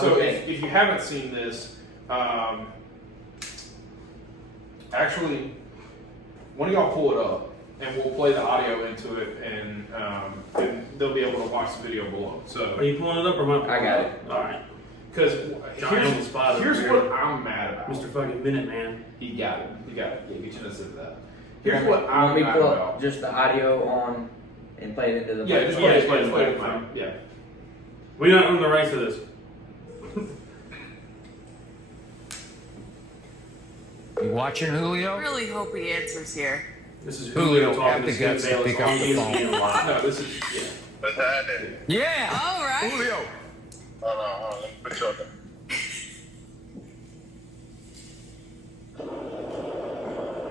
So if you haven't seen this, actually, one of y'all pull it up, and we'll play the audio into it, and they'll be able to watch the video below. So, are you pulling it up or am I? I got it. All right. Because here's what I'm mad about. Mr. fucking Minuteman. He got it. Yeah, get you to sit that. Here's what I'm mad pull about. just the audio on and play it into the Yeah, just play it. Yeah. We don't own the rights to this. You watching, Julio? I really hope he answers here. This is Julio talking have to the Skip guts to Bayless pick up on the ESPN phone. Live. No, this is What's happening? Yeah. All right. Julio. Hold on. Let me put you on there.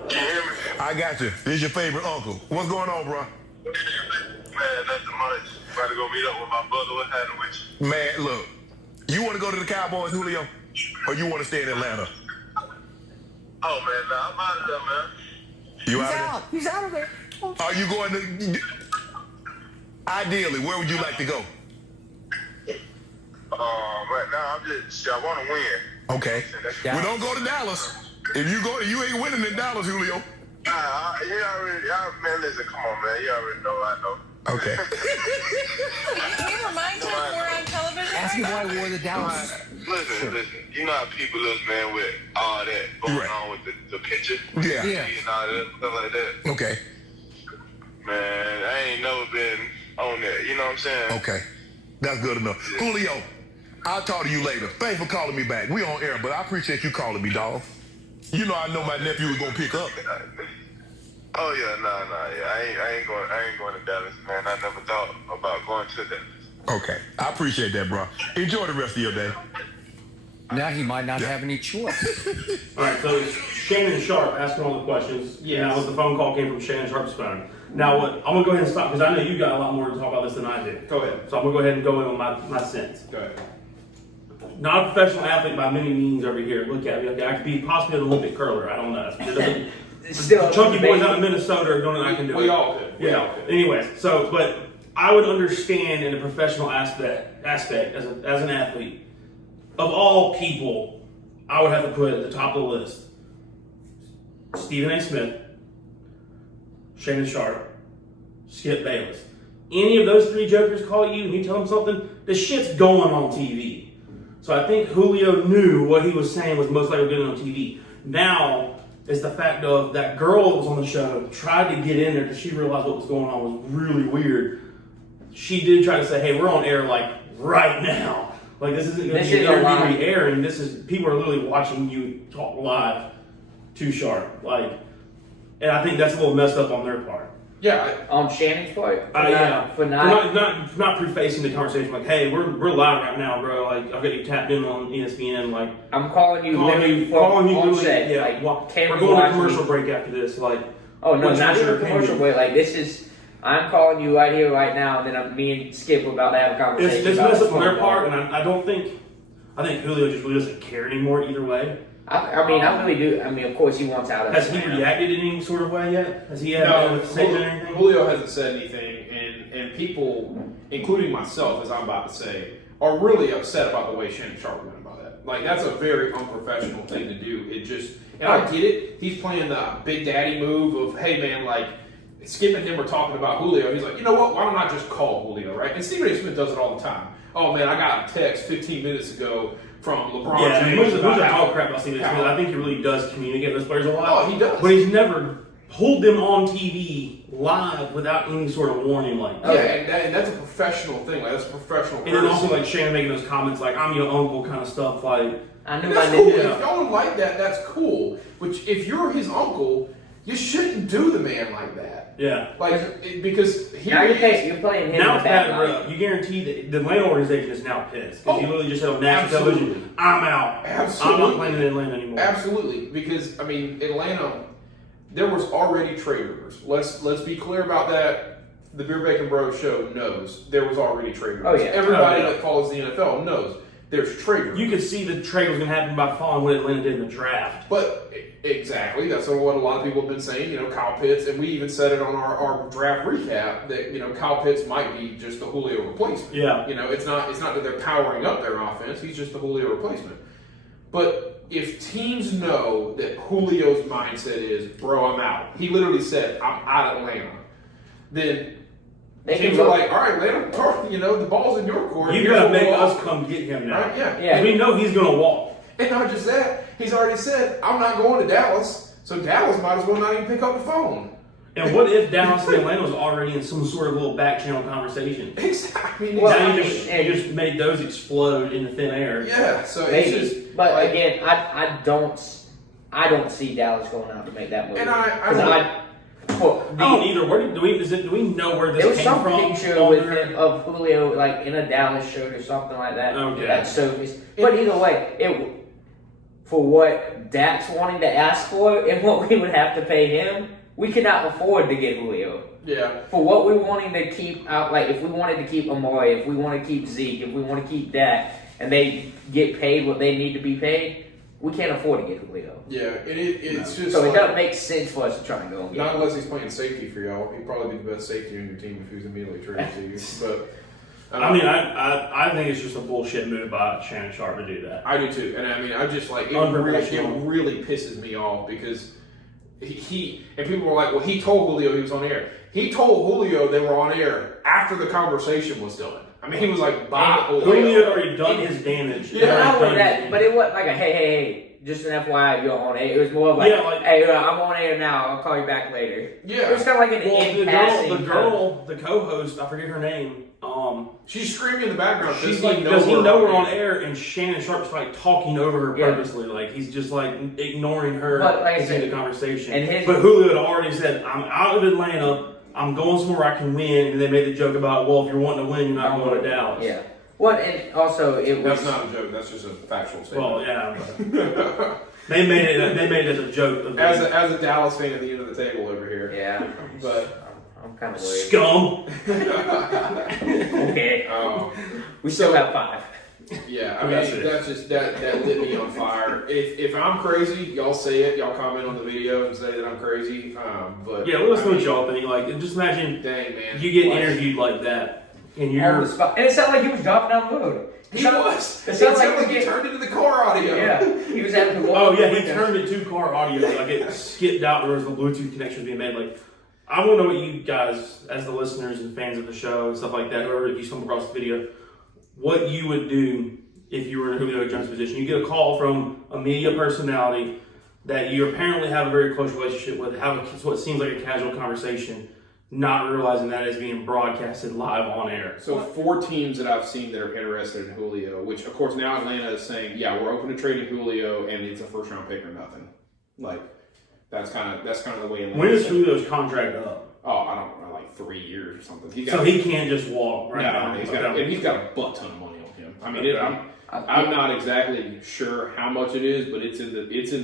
Can you hear me? I got you. This is your favorite uncle. What's going on, bro? Man, nothing much. About to go meet up with my brother. What's happening with you? Man, look. You want to go to the Cowboys, Julio? Or you want to stay in Atlanta? Oh, man, nah, I'm out of there, man. You out of He's out of there. there? Are you going to... Ideally, where would you like to go? Right now, I want to win. Okay. Yeah. We don't go to Dallas. If you go, you ain't winning in Dallas, Julio. Man, listen, come on, man. You already know I know. Okay. Can you remind him we're on television? Ask him right why now? he wore the Dallas. Listen. You know how people is, man, with all that going Right. on with the picture. Yeah. And all that stuff like that. Okay. Man, I ain't never been on that. You know what I'm saying? Okay. That's good enough. Julio, I'll talk to you later. Thanks for calling me back. We on air, but I appreciate you calling me, dog. You know I know my nephew was gonna pick up. Oh yeah, nah, yeah. I ain't going to Dallas, man. I never thought about going to Dallas. Okay. I appreciate that, bro. Enjoy the rest of your day. Now he might not have any choice. All right, so Shannon Sharpe asking all the questions. Yes. Now, the phone call came from Shannon Sharpe's phone. Now, what I'm gonna go ahead and stop because I know you got a lot more to talk about this than I did. Go ahead. So I'm gonna go ahead and go in on my sense. Go ahead. Not a professional athlete by many means over here. Look at me. Okay, I could be possibly an Olympic curler. I don't know. Still, The chunky boys out in Minnesota are doing it. I can do it. We all could. We all Yeah. could. Anyways, so but I would understand in a professional aspect as an athlete, of all people, I would have to put at the top of the list Stephen A. Smith, Shannon Sharpe, Skip Bayless. Any of those three jokers call you and you tell them something, the shit's going on TV. So I think Julio knew what he was saying was most likely going on TV. Now, it's the fact of that girl that was on the show tried to get in there because she realized what was going on was really weird. She did try to say, hey, we're on air like right now. Like this isn't going to be an interview airing. This is people are literally watching you talk live to Sharpe. Like, and I think that's a little messed up on their part. Yeah. On Shannon's part? For not prefacing the conversation like, hey, we're live right now, bro. Like, I've got you tapped in on ESPN. Like, I'm calling you literally on set. Yeah, like, we're going to commercial break after this. Like, oh no, what's not your even commercial opinion? break. Like this is, I'm calling you right here, right now, and then me and Skip are about to have a conversation. It's about messed up on what's their going part, and I think Julio just really doesn't care anymore either way. I mean, I really do. I mean, of course, he wants out of it. Has he reacted in any sort of way yet? Has he had said anything? Julio hasn't said anything, and people, including myself, as I'm about to say, are really upset about the way Shannon Sharpe went about that. Like, that's a very unprofessional thing to do. It just, and I get it. He's playing the big daddy move of, hey man, like, Skip and him are talking about Julio. He's like, you know what? Why don't I just call Julio, right? And Stephen A. Smith does it all the time. Oh man, I got a text 15 minutes ago from LeBron James. Who's talk crap about Stephen A. Smith? I think he really does communicate with those players a lot. Oh, he does. But he's never pulled them on TV live without any sort of warning, like. Yeah, and that's a professional thing. Like, that's a professional. And then also like Shannon making those comments like, "I'm your uncle" kind of stuff. Like, I knew that's my cool. nigga. If y'all don't like that, that's cool. Which if you're his uncle, you shouldn't do the man like that. yeah. Like because Now here he is. you're playing him Now in it's the bad, background. bro. You guarantee that the Atlanta organization is now pissed because you literally just said on national Absolutely. television, "I'm out. Absolutely. I'm not playing in Atlanta anymore." Absolutely, because I mean Atlanta, there was already trade rumors. Let's be clear about that. The Beer Bacon Bros show knows there was already trade rumors. Oh, yeah. Everybody Oh, yeah. that follows the NFL knows there's trade rumors. You could see the trade was going to happen by following what Atlanta did in the draft. But exactly, that's what a lot of people have been saying. You know, Kyle Pitts, and we even said it on our draft recap that, you know, Kyle Pitts might be just the Julio replacement. Yeah. You know, it's not that they're powering up their offense. He's just the Julio replacement. But if teams know that Julio's mindset is, bro, I'm out. He literally said, I'm out of Atlanta. Then teams are like, all right, Atlanta, you know, the ball's in your court. You got to make us come get him now. Right? Yeah. Yeah. We know he's going to walk. And not just that, he's already said, I'm not going to Dallas. So Dallas might as well not even pick up the phone. And what if Dallas and Atlanta was already in some sort of little back channel conversation? Exactly. Now you just made those explode into thin air. Yeah, so Maybe. it's just. But like, again, I don't see Dallas going out to make that move. And I don't either. Do we know where this there was came some from? picture with him of Julio like in a Dallas shirt or something like that. Okay. That surfaced. But either way, for what Dak's wanting to ask for and what we would have to pay him, we cannot afford to get Julio. Yeah. For what we're wanting to keep out, like if we wanted to keep Amari, if we want to keep Zeke, if we want to keep Dak, and they get paid what they need to be paid, we can't afford to get Julio. Yeah, and it's just. So like, it doesn't make sense for us to try and go and get not him. unless he's playing safety for y'all. He'd probably be the best safety on your team if he was immediately traded to you. But. I mean, I think it's just a bullshit move by Shannon Sharpe to do that. I do too, and I mean, I just like it really pisses me off because he and people were like, well, he told Julio he was on air. He told Julio they were on air after the conversation was done. I mean, he was like, bye, Julio had already done his damage. Yeah, not only that, but it wasn't like a hey, just an FYI, you're on air. It was more of like, hey, I'm on air now. I'll call you back later. Yeah, it was kind of like an the girl, the co-host, I forget her name. She's screaming in the background. She's like, does he know we're on air? And Shannon Sharpe's like talking over her purposely, like he's just like ignoring her in the conversation. But Julio had already said, I'm out of Atlanta. I'm going somewhere I can win. And they made the joke about, well, if you're wanting to win, you're not going to Dallas. Yeah. Well, and also it was. That's not a joke. That's just a factual statement. Well, yeah. They made it as a joke. As a Dallas fan at the end of the table over here. Yeah. But. I'm kind of worried. Scum. Okay. We still have 5. Yeah, I mean that lit me on fire. If I'm crazy, y'all say it. Y'all comment on the video and say that I'm crazy. But yeah, let us know what y'all think. Like, just imagine, dang man, you get interviewed like that, and you're. And it sounded like he was dropping down the road. He was. It sounded like he turned into the car audio. Yeah, he was having to. Oh yeah, he turned it to car audio. Like it skipped out. There was the Bluetooth connection being made. Like. I want to know what you guys, as the listeners and fans of the show and stuff like that, whoever you stumble across the video, what you would do if you were in a Julio Jones position. You get a call from a media personality that you apparently have a very close relationship with, have what seems like a casual conversation, not realizing that is being broadcasted live on air. So 4 teams that I've seen that are interested in Julio, which of course now Atlanta is saying, yeah, we're open to trading Julio and it's a first round pick or nothing. Like. That's kind of the way. Atlanta When is Julio's contract up? Oh, I don't know, like 3 years or something. So he can't just walk right now. He's got a butt ton of money on him. I mean, I'm not exactly sure how much it is, but it's in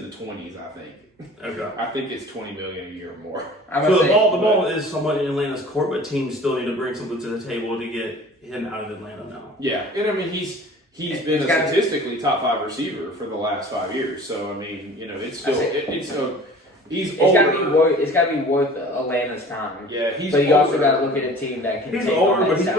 the 20s, I think. Okay. I think it's $20 million a year or more. So the ball is somewhat in Atlanta's court, but teams still need to bring something to the table to get him out of Atlanta now. Yeah, and I mean he's been a statistically top 5 receiver for the last 5 years. So I mean, you know, it's still It's got to be worth Atlanta's time. Yeah, he's. But you also got to look at a team that can. He's take older, on but that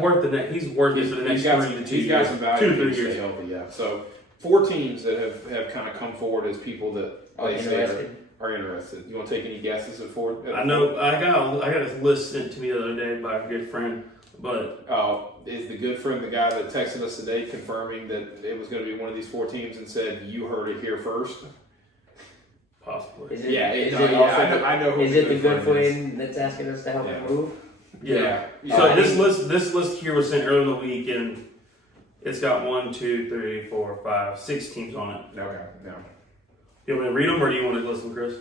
worth it. He's worth it for the next 3 to 2 years. He's got some value. 2 to 3 years. Healthy, yeah. So 4 teams that have kind of come forward as people that are interested. Are interested. You want to take any guesses at 4? I know. I got a list sent to me the other day by a good friend, but is the good friend the guy that texted us today confirming that it was going to be one of these 4 teams and said you heard it here first? Possibly. I know who is it the good friend that's asking us to help move? Yeah. So this list here was sent earlier in the week, and it's got 1, 2, 3, 4, 5, 6 teams on it. Okay. No. You want me to read them, or do you want to listen, Chris?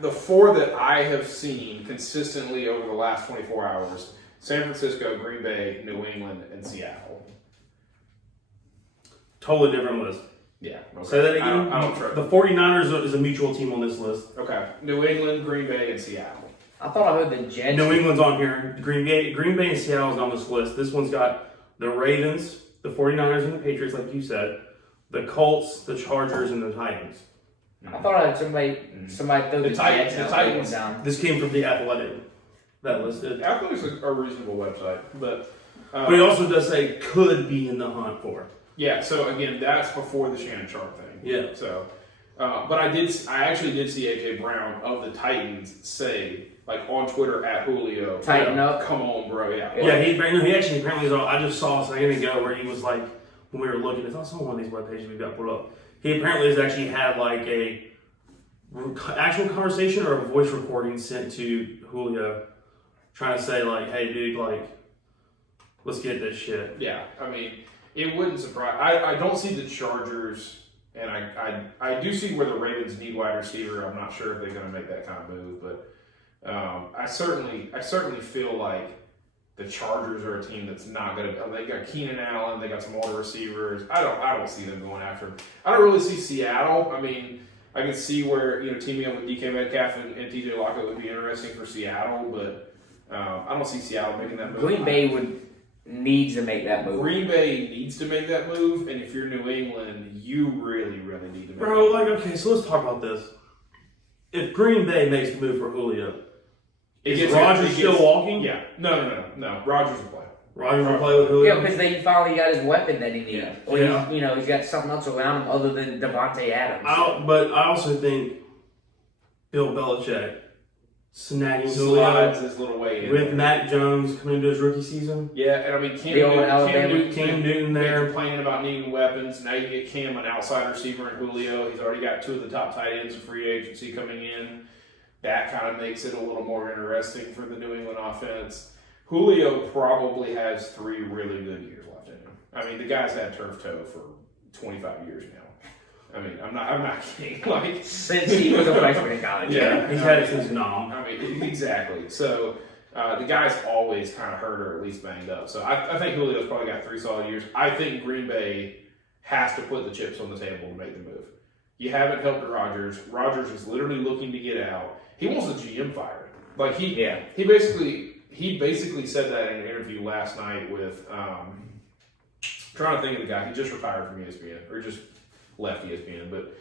The 4 that I have seen consistently over the last 24 hours: San Francisco, Green Bay, New England, and Seattle. Totally different list. Yeah. Okay. Say that again. I don't trust. The 49ers is a mutual team on this list. Okay. New England, Green Bay, and Seattle. I thought I heard the Jets. New England's on here. Green Bay and Seattle's on this list. This one's got the Ravens, the 49ers and the Patriots, like you said, the Colts, the Chargers, and the Titans. I thought I had somebody threw the Titans- Jets the out, Titans- down. This came from The Athletic that listed. Athletic's a reasonable website, but But he also does say could be in the hunt for. yeah. So again, that's before the Shannon Sharpe thing. Yeah. So, but I actually did see AJ Brown of the Titans say like on Twitter at Julio, Tighten up. come on, bro, yeah. Yeah, he actually apparently is. I just saw a second ago where he was like, when we were looking, it's also on one of these web pages we've got put up. He apparently has actually had like a actual conversation or a voice recording sent to Julio, trying to say like, "Hey, dude, like, let's get this shit." Yeah, I mean, it wouldn't surprise. I don't see the Chargers, and I do see where the Ravens need wide receiver. I'm not sure if they're going to make that kind of move, but I certainly feel like the Chargers are a team that's not going to. They got Keenan Allen, they got some older receivers. I don't see them going after them. I don't really see Seattle. I mean, I can see where teaming up with DK Metcalf and TJ Lockett would be interesting for Seattle, but I don't see Seattle making that move. Green Bay needs to make that move. Green Bay needs to make that move, and if you're New England, you really, really need to make Bro, that like, move. okay, so let's talk about this. If Green Bay makes the move for Julio, is Rodgers still walking? Yeah. No. Rodgers will play. Rodgers will play with Julio? Yeah, because they finally got his weapon that he needs. Yeah. Or Yeah. he's got something else around him other than Devontae Adams. But I also think Bill Belichick snagging Slides Julio his little way in. with Mac Jones coming into his rookie season. Yeah, and I mean, The old Alabama. Cam Newton there. complaining about needing weapons. Now you get Cam, an outside receiver, and Julio. He's already got two of the top tight ends in free agency coming in. That kind of makes it a little more interesting for the New England offense. Julio probably has 3 really good years left in him. I mean, the guy's had turf toe for 25 years now. I mean, I'm not kidding. Like, Since he was a freshman in college. yeah, He's had it since Nom. I mean, exactly. So the guy's always kind of hurt or at least banged up. So I think Julio's probably got 3 solid years. I think Green Bay has to put the chips on the table to make the move. You haven't helped Rodgers. Rodgers is literally looking to get out. He wants the GM fired. Like he basically said that in an interview last night with trying to think of the guy. He just retired from ESPN or just left ESPN, but